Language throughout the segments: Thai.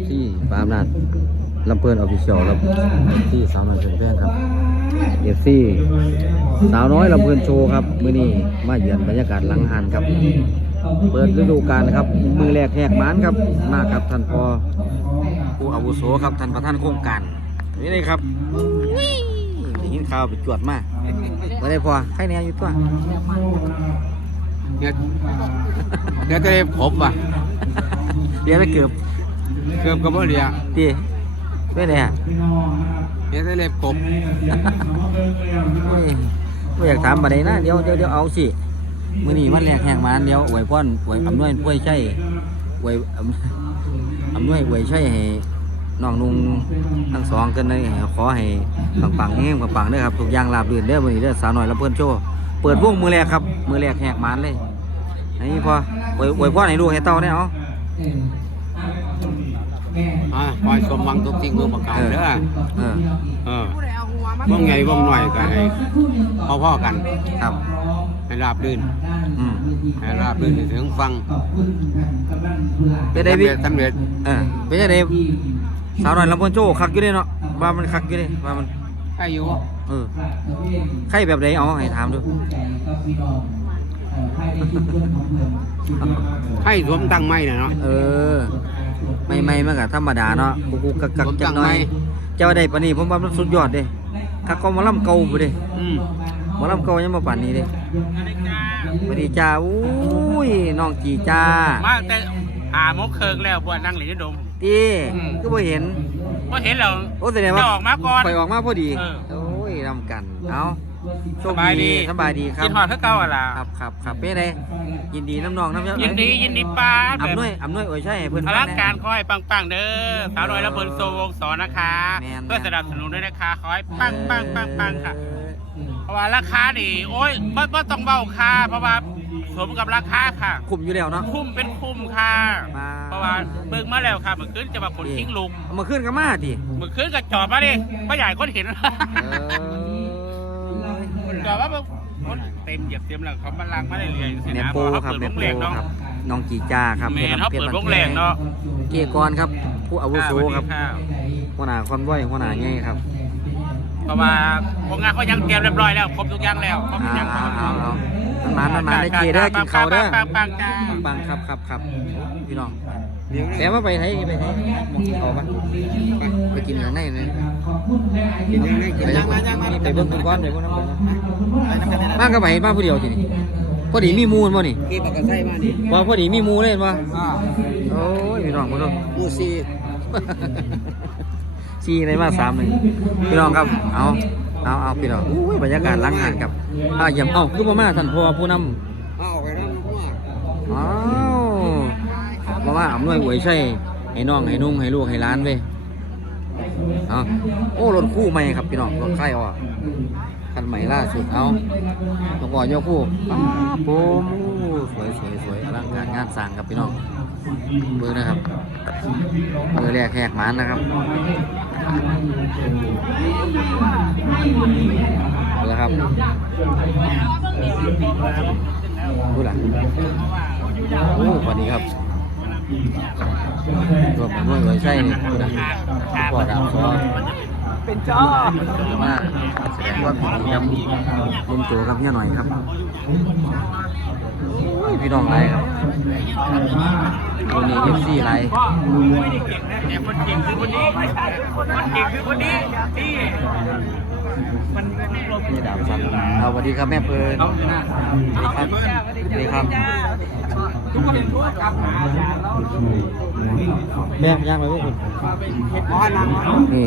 FC ปาล์มนาดลำเพลินออฟฟิเชียลครับที่สาวน้อยเป็นแฟนครับ FC สาวน้อยลำเพลินโชว์ครับมื้อนี้มาเยือนบรรยากาศหลังหันครับ เปิดฤดูกาลนะครับ มือแรกแหกมานครับมาครับท่านพอผู้อาวุโสครับท่านประธานโครงการนี่เลยครับได้ยินข่าวไปจวดมาไม่ได้พอใครเนี่ยอยู่ตัวเดี๋ยวเดี๋ยวจะได้พบว่ะเดี๋ยวไปเกือบ เกือบกับบ่เหลียตีไม่ได้ฮะเดี๋ยวจะได้พบไม่ไม่อยากถามประเด็นะเดี๋ยวเดี๋ยวเดี๋ยวเอาสิมื้อนี้มันแรกแหกมานเดี๋ยวอวยพรอวยอำนวยอวยใช่อวยอำอำนวยอวยใช่ให้น้องนุ่งทั้งสองกันเลยขอให้ปังๆเงี้ยปังๆเด้อครับทุกอย่างราบรื่นเด้อมื้อนี้เด้อสาวหน้อยลำเพิ่อนโชว์เปิดวงมือแรกครับ มือแรกแหกมานเลยอันนี้พออวยอวยพรให้ลูกให้เต้าเนี่ยเอา อ่าคอยสมหวังทุกสิ่งทุกประการเด้อเออเออว่องไงว่องหน่อยก็ให้พ่อๆกันครับให้ราบรื่นอืมให้ราบรื่นให้ถึงฟังเป็นไดพี่สำเร็จเออเป็นยังไงสาวน้อยลำเพิ่นโชว์คักอยู่เด้เนาะว่ามันคักอยู่เด้ว่ามันให้อยู่เออใครแบบไหนเอาให้ถามดู ให้สวมตั้งไม้น่ะเนาะเออ ไม่ไม่มันก็ธรรมดาเนาะกูกูกักกักผมจัจังงหน่อยไหมเจ้าได้ปานนี้ผมว่ามันสุดยอดเด้คักก็หมาล่ำเก่าบ่เด้อืมหมาล่ำเก่ายังมาปานนี้เด้สวัสดีจ้าอุ้ยน้องจีจ้ามาแต่หาโมกเคิงแล้วบวชนั่งหลีนดม ตีอืม ก็บ่เห็น ก็เห็นเรา โอ้แสดงว่าจะออกมาก่อนข่อยออกมาพอดี เออ โอ้ยนำกัน เอา โชสคบายดีสบายดีครับกินหอดเท่าเก่าอะล่ะครับครับครับเป็นไงยินดีน้ำนองน้ำเจ้ายินดียินดีป้าแบอำนบวยอำนวยโอ้ยใช่ให้เพื่อนพลังการขอให้ปังๆเด้อสาวน้อยและเพิ่นโซวงสอนนะคะแม่นเพื่อสนับสนุนด้วยนะคะขอให้ปังปังปังปังค่ะ เพราะว่าราคานี่โอ้ยไม่ไม่ต้องเบาค่าเพราะว่าสมกับราคาค่ะ คุมอยู่แล้วเนาะ คุ้มเป็นคุ้มค่ะ มา เพราะว่าเบิ่งมาแล้วค่ะเมื่อคืนจะมาขนทิ้งลุงเอามาขึ้นกันมาดิเมื่อคืนก็จอดมาดิไม่ใหญ่คนเห็น เออ จอดว่าเบิ่งคนเต็มเหยียบเต็มแล้วเขามาลังมาได้เรื่อยๆสิแม่นะโปเพราะเขาครับเปิดแม่วงโปแรงเนาะ ครับ น้องจีจ้าครับแม่เขาเปิดวงแรงเนาะ เกียร์กรครับ ผู้อาวุโสครับอ่าหัวหน้าคอนว้อยหัวหน้าใหญ่ครับเพราะว่าผลงานเขายังเตรียมเรียบร้อยแล้ว ครบทุกอย่างแล้วครบทุกอเอาย่างเอาเอาเอา มันมามันมาได้เกียร์เด้อกินข้าวเด้อปังปังจ้าปังครับครับครับพี่น้องแต่ว่าไปไหนไปไหนมองกินข้าวปะไปไปกินข้างในเลยกินยังไงกินไปยังไงยังไงไปเบิ่งก้อนไปเบิ่งน้ำกันมาก็ไปเห็นมาผู้เดียวทีนี่พอดีมีมูลบ่นี่กี่ปากกระไส้มานี่ว่าพอดีมีมูลเลยเห็นบ่อ่าโอ้ยพี่น้องพี่น้องมูซีซีในมาสามหนึ่งพี่น้องครับ เอา เอาเอาพี่น้องอุ้ยบรรยากาศหล้างงานครับอ่าเยี่ยมเอ้าคือบ่มาท่านพ่อผู้นำเอาออกไปแล้วมั่วอ้าวบ่มาอำนวยอวยใช่ให้น้องให้นุ่งให้ลูกให้หล้านเว้ยเอาโอ้รถคู่ใหม่ครับพี่น้องรถค่ายออกคันใหม่ล่าสุดเอาต้องก่อนยกคู่ป๊าบผมโอ้ สวยสวยสวยอลังการงานสร้างครับพี่น้องเบอร์นะครับมือแรกแหกหมานนะครับเอาละครับดูหล่ะโอ้สวัสดีครับรวมกันด้วยไว้ใช่นี่ดูนะพ่อดาวซอ เป็นจ้อมาแสดงความยินดีครับลุงโจครับเนี่ยหน่อยครับโอ้ยพี่น้องไรครับวันนี้เอฟซีไรพ่อไม่ได้เก่งนะแต่คนเก่งคือคนนี้ไม่ใช่คนเก่งคือคนนี้ที่มันไม่ลบนี่ดาบสันเอาสวัสดีครับแม่เปิร์นสวัสดีครับสวัสดีครับทุกคนเป็นผู้กำหาจารย์แล้ว แม่ย่างไปพวกคุณอ๋อนั่งนี่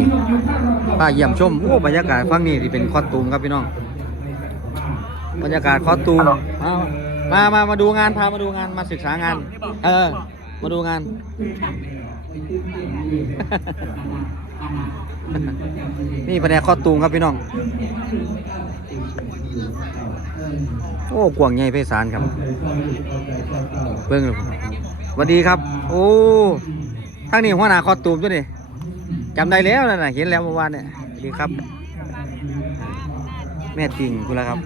ป้าเยี่ยมชมโอ้บรรยากาศฟังนี่ที่เป็นคอสตูมครับพี่น้อง บรรยากาศคอสตูมเอามามามาดูงานพามาดูงานมาศึกษางาน เออ มาดูงานนี่แผนกคอสตูมครับพี่น้อง โอ้กวางใหญ่ไพศาลครับ เบิ่งเลย สวัสดีครับ โอ้ทั้งนี้หัวหน้าคอสตูมตัวนี้จำได้แล้วนะน่ะเห็นแล้วเมื่อวานเนี่ยสวัสดีครับ แม่ติ่งคุณละครับ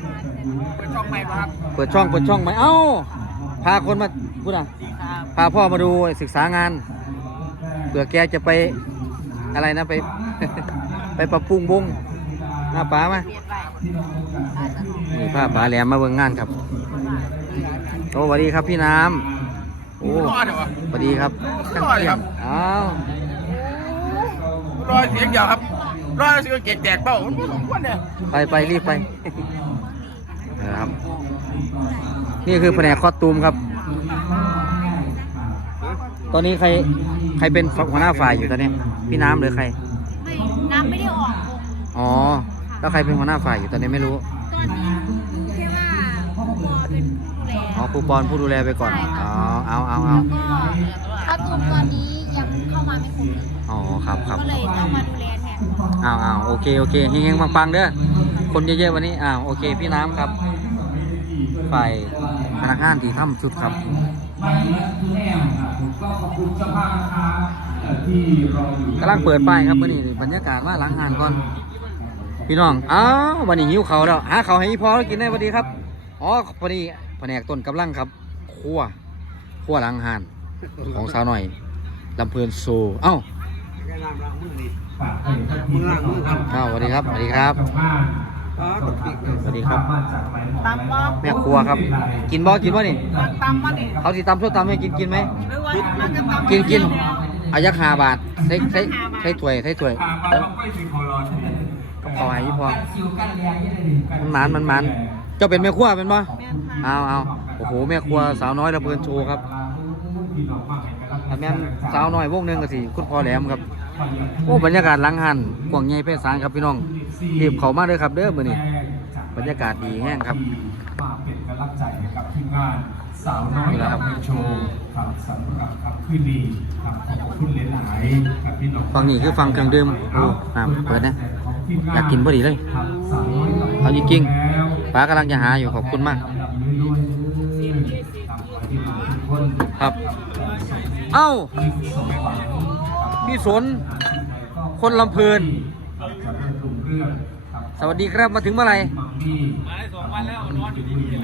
เป็นช่องใหม่ครับเปิดช่องเปิดช่องไหมเอ้า พาคนมาพูดอะพาพ่อมาดูศึกษางานเผื่อแกจะไปอะไรนะไป ไปปรับปรุงวงหน้าป๋ามานี่ผ้าป๋าแหลมมาเบิ่งงานครับโอ้สวัสดีครับพี่น้ำ โอ้รอดเหรอสวัสดีครับรอดครับอ้าวรอดเสียงเดียวครับรอดเสียงเกตแตกเป้ามันไม่สมควรเนี่ยไปไปรีบไปนะครับ นี่คือแผนกคอสตูมครับ ตอนนี้ใครใครเป็นหัวหน้าฝ่ายอยู่ตอนนี้ พี่น้ำหรือใครไม่น้ำไม่ได้ออกวงอ๋อแล้วใครเป็นหัวหน้าฝ่ายอยู่ตอนนี้ไม่รู้ตอนนี้ อ๋อครูปอนผู้ดูแลไปก่อนใช่ค่ะอ๋อเอาเอาเอาแล้วก็ประตูตอนนี้ยังเข้ามาไม่ครบเลยอ๋อครับครับก็เลยต้องมาดูแลแทนเอาเอาโอเคโอเคเฮงๆปังๆเด้อคนเยอะๆวันนี้อ้าวโอเคพี่น้ำครับฝ่ายพนักงานที่ทำชุดครับกำลังเปิดป้ายครับวันนี้บรรยากาศว่าหลังงานก่อน พี่น้องอ้าววันนี้หิวเขาวแล้วหาเขาวให้อีพอแล้วกินได้พอดีครับอ๋อพอดี แผนกต้นกำลังครับคั่วคั่วหลังหานของสาวหน่อยลำเพลินโซเอ้ามือล่างมือครับเอ้าสวัสดีครับสวัสดีครับอ๋อตกปีกสวัสดีครับตามว่าแม่ครัวครับ กินบ่กินบ่นี่ตามมาดิเขาสิตำส้มตำให้กินกินไหมหรือว่ามันจะตามกินกินอายักหาบาทใช้ใช้ใช้ถ้วยใช้ถ้วยกับข้าวให้อีพอมันหมานมันหมานเจ้าเป็นแม่ครัวเป็นบ่ เอาเอาโอ้โหแม่ครัวสาวน้อยระเบิดโชว์ครับถ้าแม่นสาวน้อยวงหนึงก็สิคุณพ่อแหลมครับโอ้บรรยากาศหลังหันกว้างใหญ่ไพศาลครับพี่น้องรีบเข้ามาเด้อครับเด้อมื้อนี้บรรยากาศดีแห้งครับมาเป็นกำลังใจให้กับทีมงานสาวน้อยรับโชว์ครับสำหรับครับคืนดีครับขอบคุณหลายๆกับพี่น้องฟังนี่คือฟังเครื่องดื่มโอ้น้ำเปิดนะอยากกินพอดีเลยครับสาวน้อยรับเอาจริงแล้วๆป้ากำลังจะหาอยู่ขอบคุณมาก คนครับ เอ้าสมหวังครับพี่สน คนลำเพลินครับจะเริ่มรุ่งเรื่องครับสวัสดีครับมาถึงเมื่อไหร่มังมี่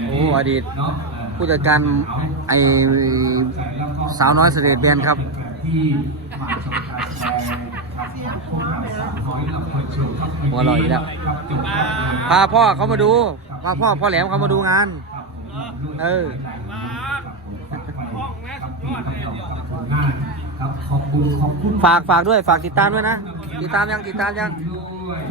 โอ้อดีตเนาะผู้จัดการไอสาวน้อยเสด็จแบนครับที่มาชมการแสดงครับของพวกเราสาวน้อยลำเพลินโชว์ครับหัวเราะอีกแล้วครับจบครับพาพ่อเขามาดูพาพ่อพ่อแหลมเขามาดูงาน เออ ครับขอบคุณขอบคุณฝากฝากด้วย ฝากติดตามด้วยนะ ติดตามยังติดตามยัง ด้วย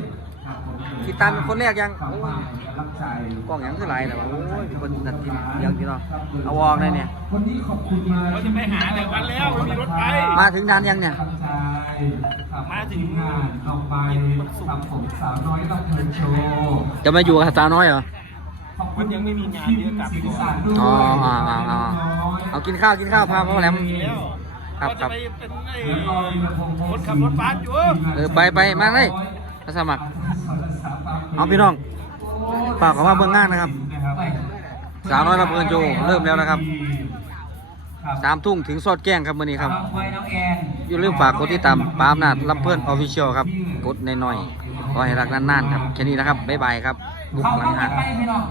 ครับผมติดตามเป็นคนแรกยังฝากโอ้มายรับใจกล้องยังคือไรแต่ว่าโอ้ยเป็นคนนัดกินเลี้ยังกินเนาะเอาวองได้เนี่ย วันนี้ขอบคุณมาเราจะไปหาแต่วันแล้วไม่มีรถไป มาถึงนานยังเนี่ยตั้งใจครับมาถึง งานเอาไปทำผมสาวน้อยรับเงินโชว์ จะมาอยู่กับสาวน้อยเหรอ ขอบคุณยังไม่มีงานเยอะกับก่อนอ๋ออ๋ออ๋ออ๋อเอากินข้าวกินข้าวพาพ่อแหลมแล้วครับคจะรับไปเป็นไอ้คนขับรถบัสอยู่เออไปไปมาเลยมาสมัคร เอาพี่น้องฝากเขอมาเบื้องงานนะครับสาวน้อยรับเงินโจเริ่มแล้วนะครับสามทุ่งถึงสอดแก้งครับมื่อนี้ครับอย่าลืมฝากกดติดตามปาล์มนาดลำเพื่อนออฟฟิเชียลครับ กดในหน่อยๆขอให้รักนานๆครับ แค่นี้นะครับ บ๊ายบายครับบุกหลังหัก